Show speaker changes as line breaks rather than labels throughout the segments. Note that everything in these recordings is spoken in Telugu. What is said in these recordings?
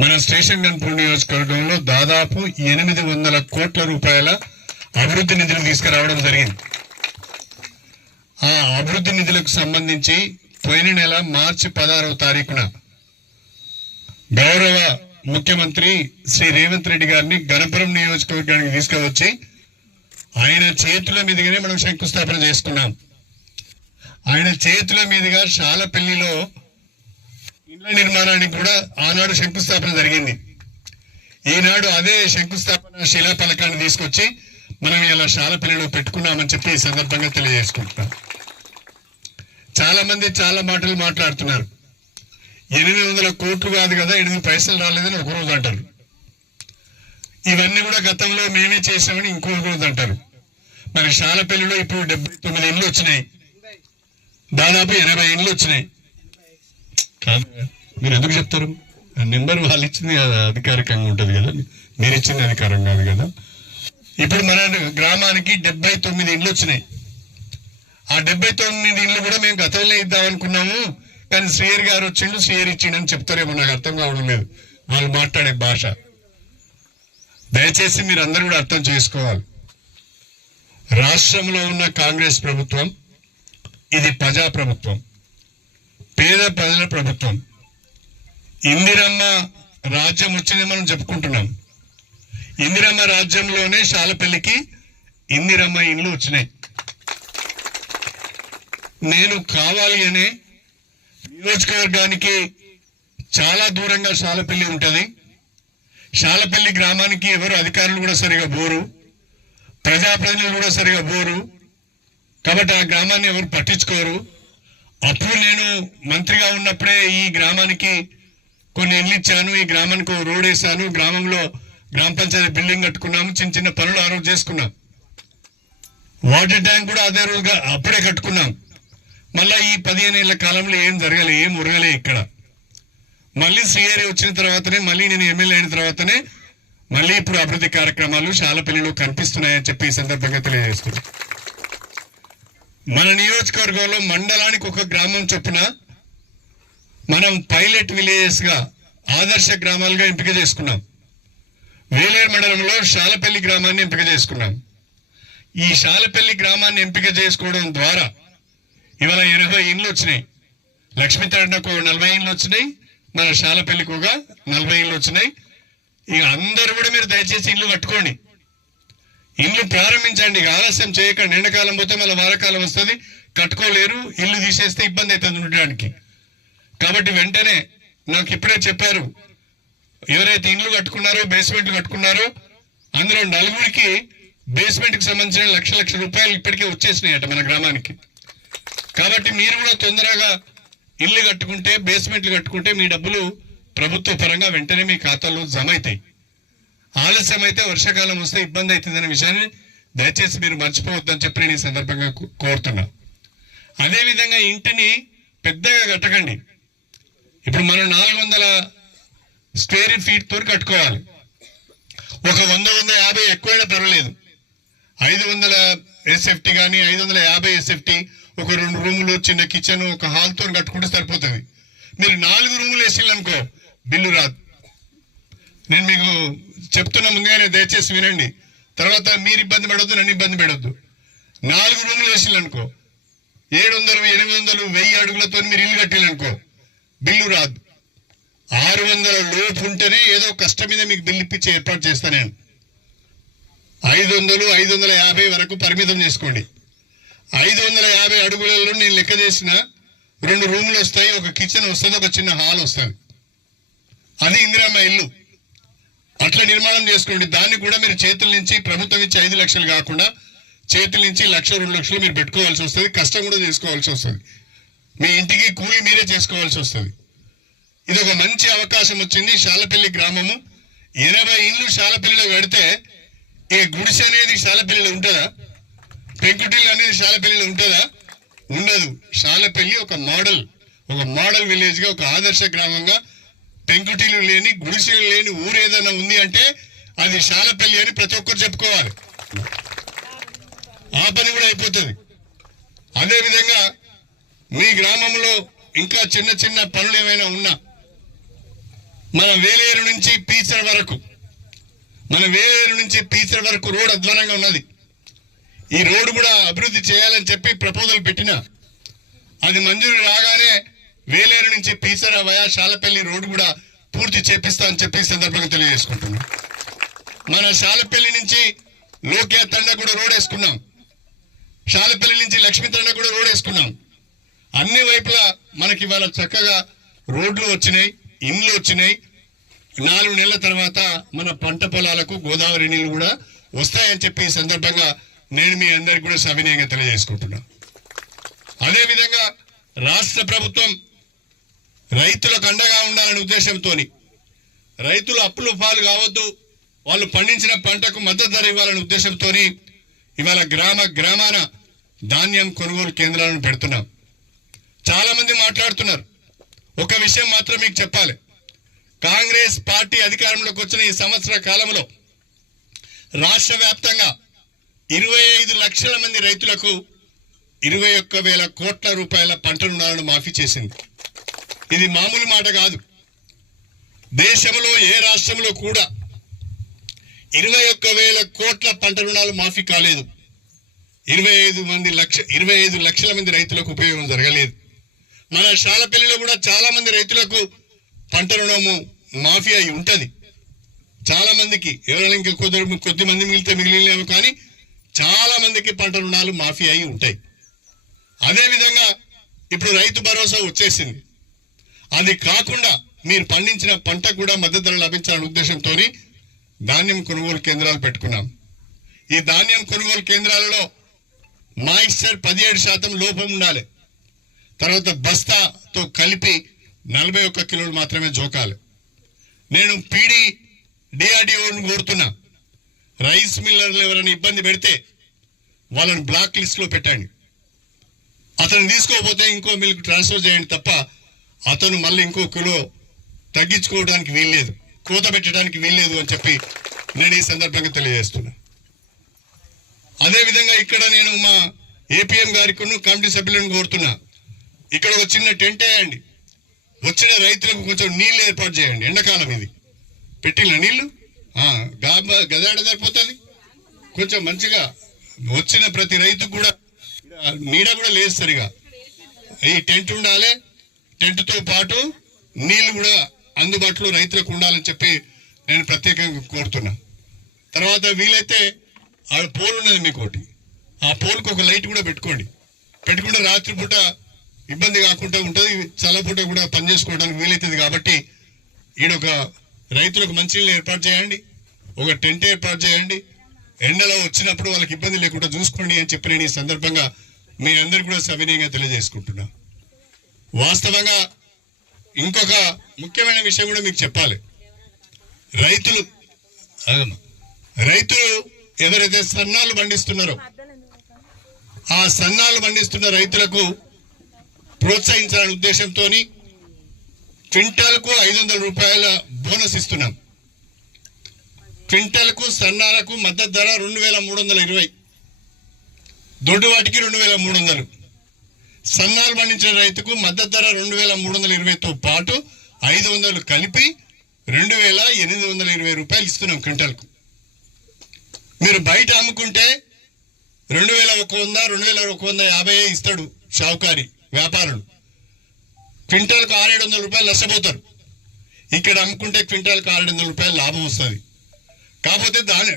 మన స్టేషన్ గన్పూర్ నియోజకవర్గంలో దాదాపు ఎనిమిది వందల కోట్ల రూపాయల అభివృద్ధి నిధులు తీసుకురావడం జరిగింది. ఆ అభివృద్ధి నిధులకు సంబంధించి పోయిన నెల మార్చి పదహారవ తారీఖున గౌరవ ముఖ్యమంత్రి శ్రీ రేవంత్ రెడ్డి గారిని గణపురం నియోజకవర్గానికి తీసుకువచ్చి ఆయన చేతుల మీదుగానే మనం శంకుస్థాపన చేసుకున్నాం. ఆయన చేతుల మీదుగా శాలపల్లిలో ఇండ్ల నిర్మాణానికి కూడా ఆనాడు శంకుస్థాపన జరిగింది. ఈనాడు అదే శంకుస్థాపన శిలాఫలకాన్ని తీసుకొచ్చి మనం ఇలా శాలపల్లిలో పెట్టుకున్నామని చెప్పి ఈ సందర్భంగా తెలియజేసుకుంటున్నాం. చాలా మంది చాలా మాటలు మాట్లాడుతున్నారు. ఎనిమిది వందల కోట్లు కాదు కదా ఎనిమిది పైసలు రాలేదని ఒక రోజు అంటారు. ఇవన్నీ కూడా గతంలో మేమే చేసామని ఇంకో రోజు అంటారు. మరి శాలపల్లిలో ఇప్పుడు డెబ్బై తొమ్మిది ఇండ్లు వచ్చినాయి. దాదాపు ఎనభై ఇండ్లు వచ్చినాయి. కాదు. మీరు ఎందుకు చెప్తారు? ఆ నెంబర్ వాళ్ళు ఇచ్చింది అధికారికంగా ఉంటుంది కదా. మీరు ఇచ్చింది అధికారం కాదు కదా. ఇప్పుడు మన గ్రామానికి డెబ్బై తొమ్మిది ఇండ్లు వచ్చినాయి. ఆ డెబ్బై తొమ్మిది ఇండ్లు కూడా మేము గతంలో ఇద్దాం అనుకున్నాము. కానీ శ్రీయర్ గారు వచ్చిండు శ్రీయర్ ఇచ్చిండని చెప్తారేమో. నాకు అర్థం కావడం లేదు. వాళ్ళు మాట్లాడే భాష. దయచేసి మీరు అందరూ కూడా అర్థం చేసుకోవాలి. రాష్ట్రంలో ఉన్న కాంగ్రెస్ ప్రభుత్వం ఇది ప్రజా ప్రభుత్వం పేద ప్రజల ప్రభుత్వం. ఇందిరమ్మ రాజ్యం వచ్చింది మనం చెప్పుకుంటున్నాం. ఇందిరమ్మ రాజ్యంలోనే శాలపల్లికి ఇందిరమ్మ ఇండ్లు వచ్చినాయి. నేను కావాలి అనే నియోజకవర్గానికి చాలా దూరంగా శాలపల్లి ఉంటుంది. శాలపల్లి గ్రామానికి ఎవరు అధికారులు కూడా సరిగా బోరు ప్రజాప్రతినిధులు కూడా సరిగా బోరు కాబట్టి ఆ గ్రామాన్ని ఎవరు పట్టించుకోరు. అప్పుడు నేను మంత్రిగా ఉన్నప్పుడే ఈ గ్రామానికి కొన్ని ఇల్లు ఇచ్చాను. ఈ గ్రామానికి రోడ్ వేసాను గ్రామంలో గ్రామ పంచాయతీ బిల్డింగ్ కట్టుకున్నాము. చిన్న చిన్న పనులు ఆ రోజు చేసుకున్నాం. వాటర్ ట్యాంక్ కూడా అదే రోజుగా అప్పుడే కట్టుకున్నాం. మళ్ళా ఈ పదిహేను ఏళ్ళ కాలంలో ఏం జరగలే ఏం ఉరగలే ఇక్కడ. మళ్ళీ శ్రీహరి వచ్చిన తర్వాతనే మళ్ళీ నేను ఎమ్మెల్యే అయిన తర్వాతనే మళ్ళీ ఇప్పుడు అభివృద్ధి కార్యక్రమాలు శాలపల్లిలో కనిపిస్తున్నాయని చెప్పి ఈ సందర్భంగా తెలియజేస్తున్నాను మన నియోజకవర్గంలో మండలానికి ఒక గ్రామం చొప్పున మనం పైలట్ విలేజెస్గా ఆదర్శ గ్రామాలుగా ఎంపిక చేసుకున్నాం. వేలేరు మండలంలో శాలపల్లి గ్రామాన్ని ఎంపిక చేసుకున్నాం. ఈ శాలపల్లి గ్రామాన్ని ఎంపిక చేసుకోవడం ద్వారా ఇవాళ ఎనభై ఇండ్లు వచ్చినాయి. లక్ష్మీతాండకు నలభై ఇండ్లు వచ్చినాయి. మన శాలపల్లికి ఒక నలభై ఇండ్లు వచ్చినాయి. ఇక అందరు కూడా మీరు దయచేసి ఇండ్లు కట్టుకోండి. ఇల్లు ప్రారంభించండి ఆలస్యం చేయకండి. ఎండాకాలం పోతే మళ్ళీ వారకాలం వస్తుంది కట్టుకోలేరు ఇల్లు తీసేస్తే ఇబ్బంది అవుతుంది ఉండడానికి. కాబట్టి వెంటనే నాకు ఇప్పుడే చెప్పారు ఎవరైతే ఇండ్లు కట్టుకున్నారో బేస్మెంట్లు కట్టుకున్నారో అందులో నలుగురికి బేస్మెంట్కి సంబంధించిన లక్ష లక్ష రూపాయలు ఇప్పటికే వచ్చేసినాయట మన గ్రామానికి. కాబట్టి మీరు కూడా తొందరగా ఇల్లు కట్టుకుంటే బేస్మెంట్లు కట్టుకుంటే మీ డబ్బులు ప్రభుత్వ పరంగా వెంటనే మీ ఖాతాలో జమ అవుతాయి. ఆలస్యం అయితే వర్షాకాలం వస్తే ఇబ్బంది అవుతుందనే విషయాన్ని దయచేసి మీరు మర్చిపోవద్దని చెప్పి నేను ఈ సందర్భంగా కోరుతున్నా. అదేవిధంగా ఇంటిని పెద్దగా కట్టకండి. ఇప్పుడు మనం నాలుగు వందల స్క్వేర్ ఫీట్తో కట్టుకోవాలి. ఒక వంద వంద యాభై ఎక్కువైనా పర్వాలేదు. ఐదు వందల ఎస్ఎఫ్టీ కానీ ఐదు వందల యాభై ఎస్ఎఫ్టీ ఒక రెండు రూములు చిన్న కిచెన్ ఒక హాల్తో కట్టుకుంటే సరిపోతుంది. మీరు నాలుగు రూములు వేసిల్లు అనుకో బిల్లు రాదు. నేను మీకు చెప్తున్న ముందుగానే దయచేసి వినండి. తర్వాత మీరు ఇబ్బంది పడొద్దు నన్ను ఇబ్బంది పెట్టొద్దు నాలుగు రూములు వేసిల్లు అనుకో ఏడు వందలు ఎనిమిది వందలు వెయ్యి అడుగులతో మీరు ఇల్లు కట్టిల్లనుకో బిల్లు రాదు. ఆరు వందల లోపు ఉంటేనే ఏదో కష్టం మీద మీకు బిల్లు ఇప్పించి ఏర్పాటు చేస్తా నేను. ఐదు వందలు ఐదు వందల యాభై వరకు పరిమితం చేసుకోండి. ఐదు వందల యాభై అడుగులలో నేను లెక్క చేసిన రెండు రూములు వస్తాయి ఒక కిచెన్ వస్తుంది ఒక చిన్న హాల్ వస్తుంది. అది ఇందిరామ్మ ఇల్లు. అట్లా నిర్మాణం చేసుకోండి దాన్ని కూడా మీరు చేతుల నుంచి ప్రభుత్వం ఇచ్చి ఐదు లక్షలు కాకుండా చేతుల నుంచి లక్ష రెండు లక్షలు మీరు పెట్టుకోవాల్సి వస్తుంది. కష్టం కూడా చేసుకోవాల్సి వస్తుంది. మీ ఇంటికి కూలి మీరే చేసుకోవాల్సి వస్తుంది. ఇది ఒక మంచి అవకాశం వచ్చింది. శాలపల్లి గ్రామము. ఎనభై ఇండ్లు శాలపల్లిలో పెడితే ఈ గుడిసె అనేది శాలపల్లిలో ఉంటుందా? పెంకుటిల్లు అనేది శాలపల్లిలో ఉంటుందా? ఉండదు. శాలపల్లి ఒక మోడల్. ఒక మోడల్ విలేజ్గా ఒక ఆదర్శ గ్రామంగా పెంకుటీలు లేని గుడిసెలు లేని ఊరు ఏదైనా ఉంది అంటే అది శాలపల్లి అని ప్రతి ఒక్కరు చెప్పుకోవాలి. ఆ పని కూడా అయిపోతుంది. అదేవిధంగా మీ గ్రామంలో ఇంకా చిన్న చిన్న పనులు ఏమైనా ఉన్నా మన వేలేరు నుంచి పీచర్ వరకు మన వేలేరు నుంచి పీచర్ వరకు రోడ్ అధ్వానంగా ఉన్నది. ఈ రోడ్డు కూడా అభివృద్ధి చేయాలని చెప్పి ప్రపోజల్ పెట్టిన అది మంజూరు రాగానే వేలేరు నుంచి పీసర వయా శాలపల్లి రోడ్డు కూడా పూర్తి చేపిస్తామని చెప్పి సందర్భంగా తెలియజేసుకుంటున్నాం. మన శాలపల్లి నుంచి లోకే తండ కూడా రోడ్ వేసుకున్నాం. శాలపల్లి నుంచి లక్ష్మీ తండ కూడా రోడ్ వేసుకున్నాం. అన్ని వైపులా మనకి ఇవాళ చక్కగా రోడ్లు వచ్చినాయి ఇండ్లు వచ్చినాయి. నాలుగు నెలల తర్వాత మన పంట పొలాలకు గోదావరి నీళ్ళు కూడా వస్తాయని చెప్పి ఈ సందర్భంగా నేను మీ అందరికి కూడా సవినయంగా తెలియజేసుకుంటున్నా అదేవిధంగా రాష్ట్ర ప్రభుత్వం రైతులకు అండగా ఉండాలనే ఉద్దేశంతో రైతులు అప్పులు పాలు కావద్దు వాళ్ళు పండించిన పంటకు మద్దతు ధర ఇవ్వాలనే ఉద్దేశంతో ఇవాళ గ్రామ గ్రామాన ధాన్యం కొనుగోలు కేంద్రాలను పెడుతున్నాం. చాలా మంది మాట్లాడుతున్నారు. ఒక విషయం మాత్రం మీకు చెప్పాలి. కాంగ్రెస్ పార్టీ అధికారంలోకి వచ్చిన ఈ సంవత్సర కాలంలో రాష్ట్ర వ్యాప్తంగా ఇరవై ఐదు లక్షల మంది రైతులకు ఇరవై ఒక్క వేల కోట్ల రూపాయల పంట రుణాలను మాఫీ చేసింది. ఇది మామూలు మాట కాదు. దేశంలో ఏ రాష్ట్రంలో కూడా ఇరవై ఒక్క వేల కోట్ల పంట రుణాలు మాఫీ కాలేదు. ఇరవై ఐదు మంది లక్ష ఇరవై ఐదు లక్షల మంది రైతులకు ఉపయోగం జరగలేదు. మన శాలపల్లిలో కూడా చాలా మంది రైతులకు పంట రుణము మాఫీ అయి ఉంటుంది. చాలా మందికి ఎవరైనా ఇంకా కొద్ది కొద్ది మంది మిగిలితే మిగిలినవి కానీ చాలా మందికి పంట రుణాలు మాఫీ అయి ఉంటాయి. అదేవిధంగా ఇప్పుడు రైతు భరోసా వచ్చేసింది. అది కాకుండా మీరు పండించిన పంట కూడా మద్దతు ధర లభించాలనే ఉద్దేశంతో ధాన్యం కొనుగోలు కేంద్రాలు పెట్టుకున్నాం. ఈ ధాన్యం కొనుగోలు కేంద్రాలలో మాయిశ్చర్ పదిహేడు శాతం లోపం ఉండాలి. తర్వాత బస్తాతో కలిపి నలభై ఒక్క కిలోలు మాత్రమే జోకాలి. నేను పీడీ డిఆర్డిఓను కోరుతున్నా. రైస్ మిల్లర్లు ఎవరైనా ఇబ్బంది పెడితే వాళ్ళని బ్లాక్ లిస్ట్లో పెట్టండి. అతను తీసుకోకపోతే ఇంకో మిల్క్ ట్రాన్స్ఫర్ చేయండి తప్ప అతను మళ్ళీ ఇంకో కిలో తగ్గించుకోవడానికి వీల్లేదు కోత పెట్టడానికి వీల్లేదు అని చెప్పి నేను ఈ సందర్భంగా తెలియజేస్తున్నా. అదేవిధంగా ఇక్కడ నేను మా ఏపీఎం గారికి కమిటీ సభ్యులను కోరుతున్నా. ఇక్కడ ఒక చిన్న టెంట్ వేయండి. వచ్చిన రైతులకు కొంచెం నీళ్ళు ఏర్పాటు చేయండి. ఎండాకాలం ఇది. పెట్టిన నీళ్ళు? గదాడ సరిపోతుంది. కొంచెం మంచిగా వచ్చిన ప్రతి రైతుకు కూడా నీడ కూడా లేదు సరిగా. ఈ టెంట్ ఉండాలి. టెంట్తో పాటు నీళ్ళు కూడా అందుబాటులో రైతులకు ఉండాలని చెప్పి నేను ప్రత్యేకంగా కోరుతున్నా. తర్వాత వీలైతే ఆ పోల్ ఉన్నది మీకోటి. ఆ పోల్కి ఒక లైట్ కూడా పెట్టుకోండి. పెట్టుకుంటే రాత్రిపూట ఇబ్బంది కాకుండా ఉంటుంది. చల్లపూట కూడా పనిచేసుకోవడానికి వీలవుతుంది కాబట్టి ఈడొక రైతులకు మంచి ఏర్పాటు చేయండి. ఒక టెంట్ ఏర్పాటు చేయండి. ఎండలో వచ్చినప్పుడు వాళ్ళకి ఇబ్బంది లేకుండా చూసుకోండి అని చెప్పి నేను ఈ సందర్భంగా మీ అందరు కూడా సవినీయంగా తెలియజేసుకుంటున్నాను వాస్తవంగా ఇంకొక ముఖ్యమైన విషయం కూడా మీకు చెప్పాలి. రైతులు రైతులు ఎవరైతే సన్నాలు పండిస్తున్నారో ఆ సన్నాలు పండిస్తున్న రైతులకు ప్రోత్సహించాలనే ఉద్దేశంతో క్వింటాల్కు ఐదు వందల రూపాయల బోనస్ ఇస్తున్నాం. క్వింటాల్కు సన్నాలకు మద్దతు ధర రెండు వేల మూడు వందల ఇరవై. దొడ్డు వాటికి రెండు వేల మూడు వందలు. సన్నాలు పండించిన రైతుకు మద్దతు ధర రెండు వేల మూడు వందల ఇరవైతో పాటు ఐదు వందలు కలిపి రెండు వేల ఎనిమిది వందల ఇరవై రూపాయలు ఇస్తున్నాం క్వింటాల్కు. మీరు బయట అమ్ముకుంటే రెండు వేల ఒక వంద రెండు వేల ఒక వంద యాభై ఇస్తాడు షావుకారి వ్యాపారులు. క్వింటాల్కు ఆరేడు వందల రూపాయలు నష్టపోతారు. ఇక్కడ అమ్ముకుంటే క్వింటాల్కు ఆరేడు వందల రూపాయలు లాభం వస్తుంది. కాకపోతే దాని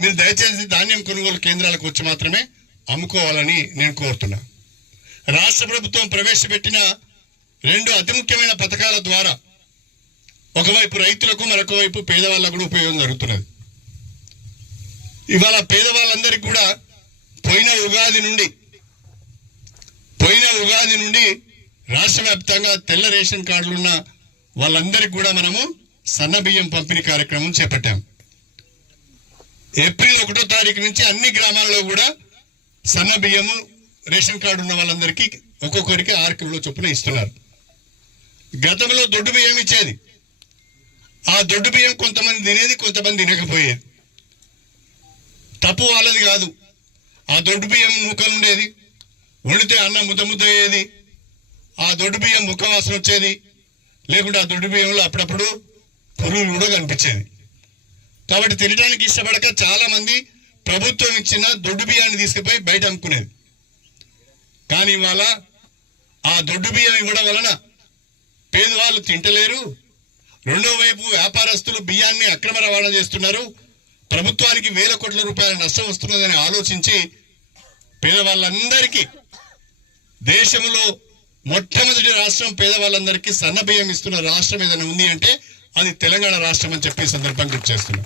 మీరు దయచేసి ధాన్యం కొనుగోలు కేంద్రాలకు వచ్చి మాత్రమే అమ్ముకోవాలని నేను కోరుతున్నాను రాష్ట్ర ప్రభుత్వం ప్రవేశపెట్టిన రెండు అతి ముఖ్యమైన పథకాల ద్వారా ఒకవైపు రైతులకు మరొక వైపు పేదవాళ్ళకు కూడా ఉపయోగం జరుగుతున్నది. ఇవాళ పేదవాళ్ళందరికీ కూడా పోయిన ఉగాది నుండి పోయిన ఉగాది నుండి రాష్ట్ర వ్యాప్తంగా తెల్ల రేషన్ కార్డులున్న వాళ్ళందరికీ కూడా మనము సన్న బియ్యం పంపిణీ కార్యక్రమం చేపట్టాం. ఏప్రిల్ ఒకటో తారీఖు నుంచి అన్ని గ్రామాల్లో కూడా సన్న బియ్యము రేషన్ కార్డు ఉన్న వాళ్ళందరికీ ఒక్కొక్కరికి ఆరు కిలోల చొప్పున ఇస్తున్నారు. గతంలో దొడ్డు బియ్యం ఇచ్చేది. ఆ దొడ్డు బియ్యం కొంతమంది తినేది కొంతమంది తినకపోయేది. తప్పు వాళ్ళది కాదు. ఆ దొడ్డు బియ్యం నూకలు ఉండేది. వండితే అన్నం ముద్ద ముద్ద అయ్యేది. ఆ దొడ్డు బియ్యం ముక్క వాసన వచ్చేది. లేకుంటే ఆ దొడ్డు బియ్యంలో అప్పుడప్పుడు పురుగులు కూడా కనిపించేది. కాబట్టి తినడానికి ఇష్టపడక చాలామంది ప్రభుత్వం ఇచ్చిన దొడ్డు బియ్యాన్ని తీసుకుపోయి బయట అమ్ముకునేది. కానీ ఇవాళ ఆ దొడ్డు బియ్యం ఇవ్వడం వలన పేదవాళ్ళు తింటలేరు. రెండో వైపు వ్యాపారస్తులు బియ్యాన్ని అక్రమ రవాణా చేస్తున్నారు. ప్రభుత్వానికి వేల కోట్ల రూపాయల నష్టం వస్తున్నదని ఆలోచించి పేదవాళ్ళందరికీ దేశంలో మొట్టమొదటి రాష్ట్రం పేదవాళ్ళందరికీ సన్న బియ్యం ఇస్తున్న రాష్ట్రం ఏదైనా ఉంది అంటే అది తెలంగాణ రాష్ట్రం అని చెప్పి సందర్భం గుర్తు చేస్తున్నాం.